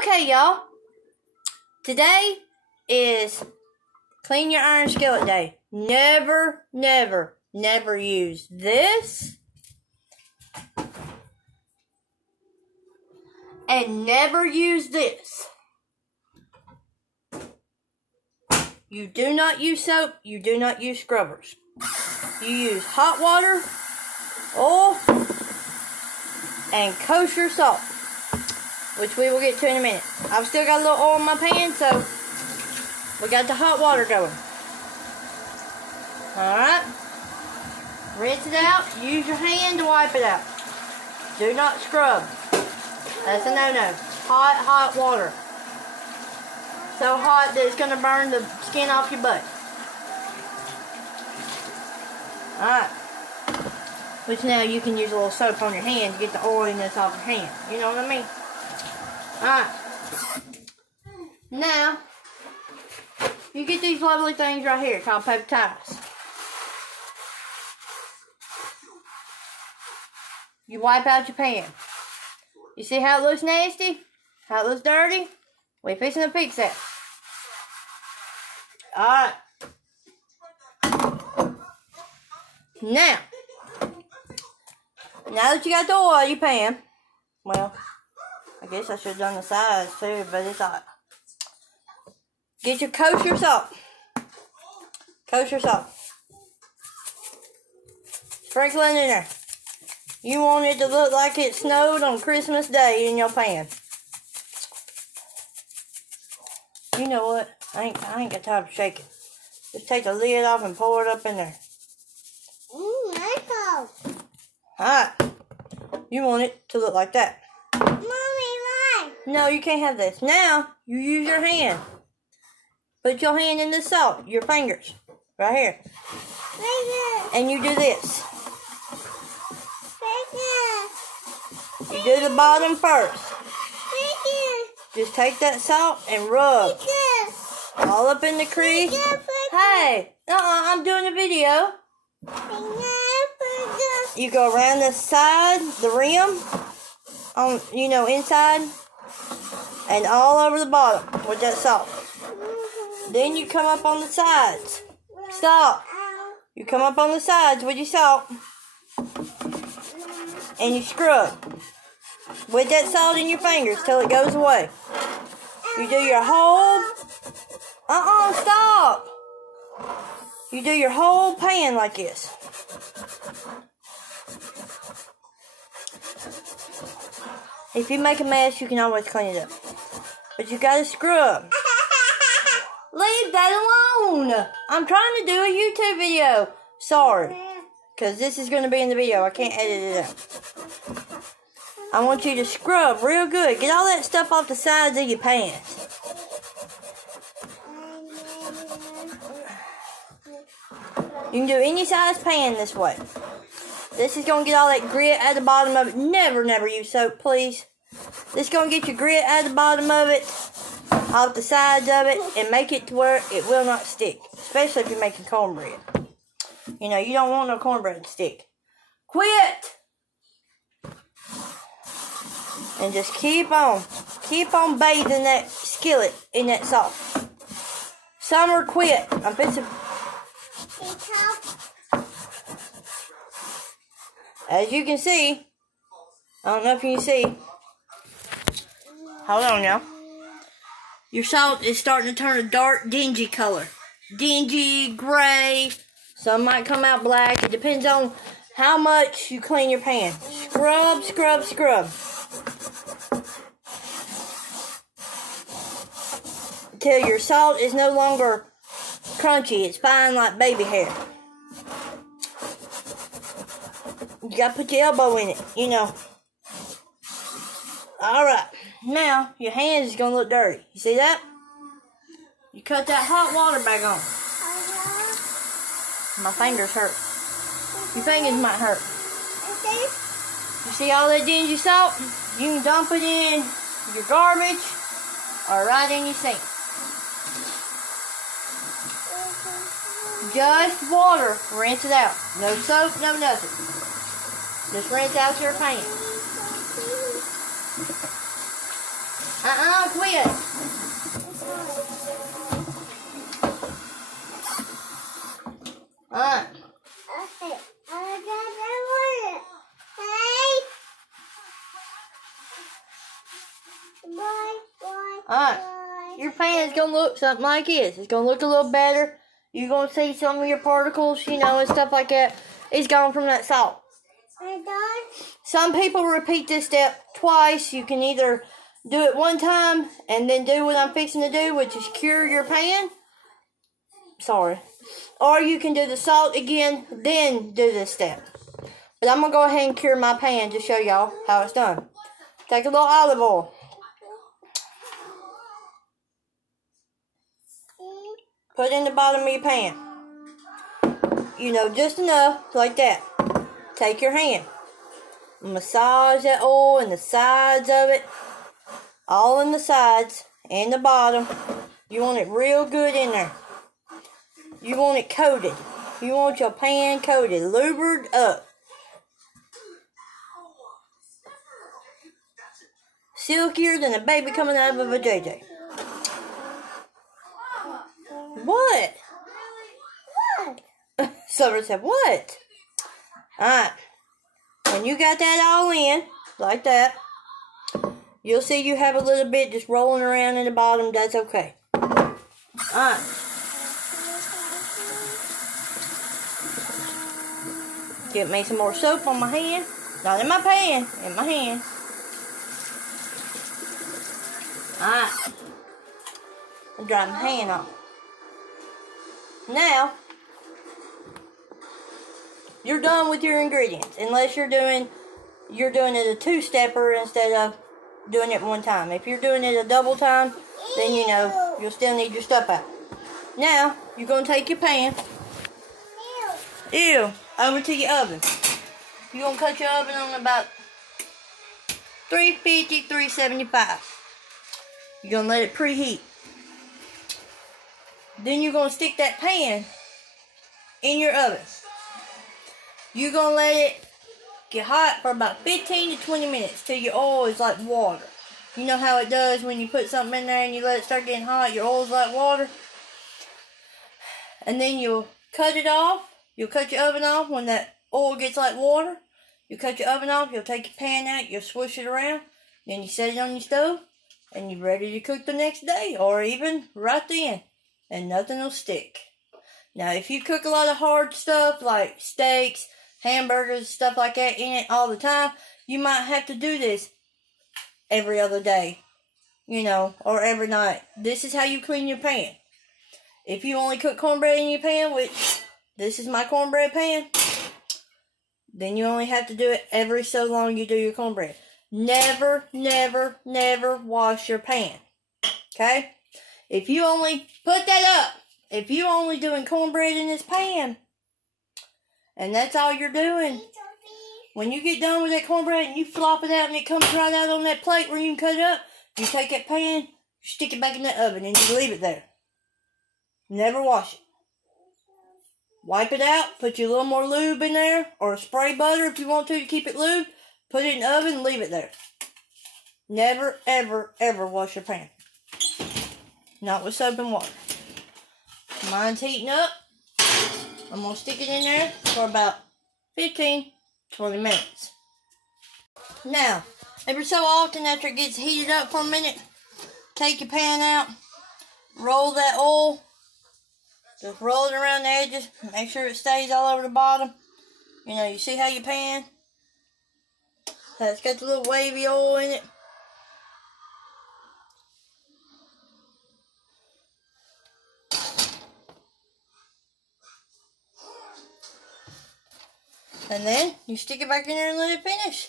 Okay, y'all. Today is Clean Your Iron Skillet Day. Never, never, never use this. And never use this. You do not use soap. You do not use scrubbers. You use hot water, oil, and kosher salt, which we will get to in a minute. I've still got a little oil in my pan, so we got the hot water going. Alright. Rinse it out. Use your hand to wipe it out. Do not scrub. That's a no-no. Hot, hot water. So hot that it's going to burn the skin off your butt. Alright. Which now you can use a little soap on your hand to get the oiliness off your hand. You know what I mean? Alright. Now, you get these lovely things right here called paper towels. You wipe out your pan. You see how it looks nasty? How it looks dirty? We're fixing to fix that. Alright. Now that you got the oil in your pan, well, I guess I should have done the sides too, but it's alright. Get your kosher salt. Kosher salt. Sprinkle it in there. You want it to look like it snowed on Christmas Day in your pan. You know what? I ain't got time to shake it. Just take the lid off and pour it up in there. Alright. You want it to look like that. Mommy, why? No, you can't have this. Now, you use your hand. Put your hand in the salt. Your fingers. Right here. And you do this. You do the bottom first. Just take that salt and rub. All up in the crease. Hey, I'm doing a video. You go around the side, the rim, on inside, and all over the bottom with that salt. Then you come up on the sides. Stop. You come up on the sides with your salt, and you scrub with that salt in your fingers till it goes away. You do your whole. Stop. You do your whole pan like this. If you make a mess, you can always clean it up. But you gotta scrub. Leave that alone. I'm trying to do a YouTube video. Sorry. Because this is going to be in the video. I can't edit it out. I want you to scrub real good. Get all that stuff off the sides of your pants. You can do any size pan this way. This is going to get all that grit at the bottom of it. Never, never use soap, please. This is going to get your grit at the bottom of it, off the sides of it, and make it to where it will not stick. Especially if you're making cornbread. You know, you don't want no cornbread to stick. Quit! And just keep on bathing that skillet in that salt. Summer, quit. I'm fixing. As you can see, I don't know if you can see. Hold on now. Your salt is starting to turn a dark, dingy color. Dingy, gray. Some might come out black. It depends on how much you clean your pan. Scrub, scrub, scrub. Until your salt is no longer crunchy. It's fine like baby hair. You gotta put your elbow in it, you know. Alright. Now, your hands is gonna look dirty. You see that? You cut that hot water back on. My fingers hurt. Your fingers might hurt. You see all that dingy salt? You can dump it in your garbage or right in your sink. Just water. Rinse it out. No soap, no nothing. Just rinse out your pan. Quit. Alright. Okay. Alright. Your pan is going to look something like this. It's going to look a little better. You're going to see some of your particles, you know, and stuff like that. It's gone from that salt. Some people repeat this step twice. You can either do it one time and then do what I'm fixing to do, which is cure your pan. Sorry. Or you can do the salt again, then do this step. But I'm going to go ahead and cure my pan to show y'all how it's done. Take a little olive oil. Put it in the bottom of your pan. You know, just enough, like that. Take your hand. Massage that oil in the sides of it. All in the sides and the bottom. You want it real good in there. You want it coated. You want your pan coated, lubered up. Silkier than a baby coming out of a JJ. What? Summer said, what? Alright. When you got that all in, like that, you'll see you have a little bit just rolling around in the bottom. That's okay. Alright. Get me some more soap on my hand. Not in my pan, in my hand. Alright. I'll dry my hand off. Now, you're done with your ingredients. Unless you're doing it a two-stepper instead of doing it one time. If you're doing it a double time, then you know, you'll still need your stuff out. Now, you're going to take your pan. Over to your oven. You're going to cut your oven on about 350, 375. You're going to let it preheat. Then you're going to stick that pan in your oven. You're going to let it get hot for about 15 to 20 minutes till your oil is like water. You know how it does when you put something in there and you let it start getting hot, your oil's like water. And then you'll cut it off. You'll cut your oven off when that oil gets like water. You'll cut your oven off. You'll take your pan out. You'll swoosh it around. Then you set it on your stove. And you're ready to cook the next day. Or even right then. And nothing will stick. Now, if you cook a lot of hard stuff like steaks, hamburgers, stuff like that in it all the time, you might have to do this every other day. You know, or every night. This is how you clean your pan. If you only cook cornbread in your pan, which this is my cornbread pan, then you only have to do it every so long you do your cornbread. Never, never, never wash your pan. Okay? If you only, put that up. If you only doing cornbread in this pan, and that's all you're doing, when you get done with that cornbread and you flop it out and it comes right out on that plate where you can cut it up, you take that pan, you stick it back in the oven and you leave it there. Never wash it. Wipe it out, put your little more lube in there, or spray butter if you want to keep it lubed. Put it in the oven and leave it there. Never, ever, ever wash your pan. Not with soap and water. Mine's heating up. I'm going to stick it in there for about 15, 20 minutes. Now, every so often after it gets heated up for a minute, take your pan out, roll that oil. Just roll it around the edges. Make sure it stays all over the bottom. You know, you see how your pan, it's got the little wavy oil in it. And then you stick it back in there and let it finish.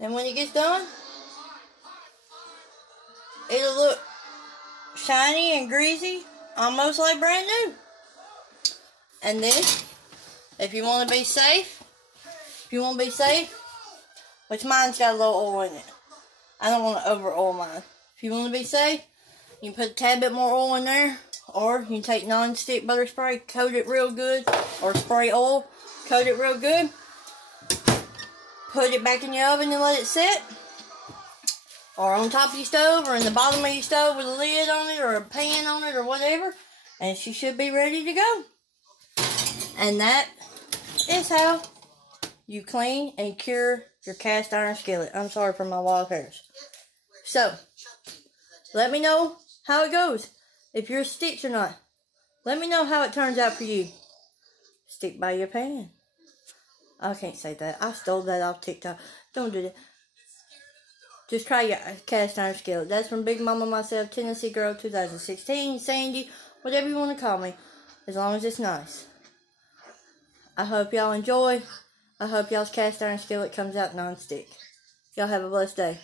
And when it gets done, it'll look shiny and greasy, almost like brand new. And then, if you want to be safe, which mine's got a little oil in it. I don't want to over oil mine. If you want to be safe, you can put a tad bit more oil in there. Or you can take non-stick butter spray, coat it real good. Or spray oil, coat it real good. Put it back in your oven and let it sit. or on top of your stove, or in the bottom of your stove with a lid on it, or a pan on it, or whatever, and she should be ready to go. And that is how you clean and cure your cast iron skillet. I'm sorry for my wild hairs. So, let me know how it goes. If yours sticks or not. Let me know how it turns out for you. Stick by your pan. I can't say that. I stole that off TikTok. Don't do that. Just try your cast iron skillet. That's from Big Mama myself, Tennessee Girl 2016, Sandy, whatever you want to call me. As long as it's nice. I hope y'all enjoy. I hope y'all's cast iron skillet comes out non-stick. Y'all have a blessed day.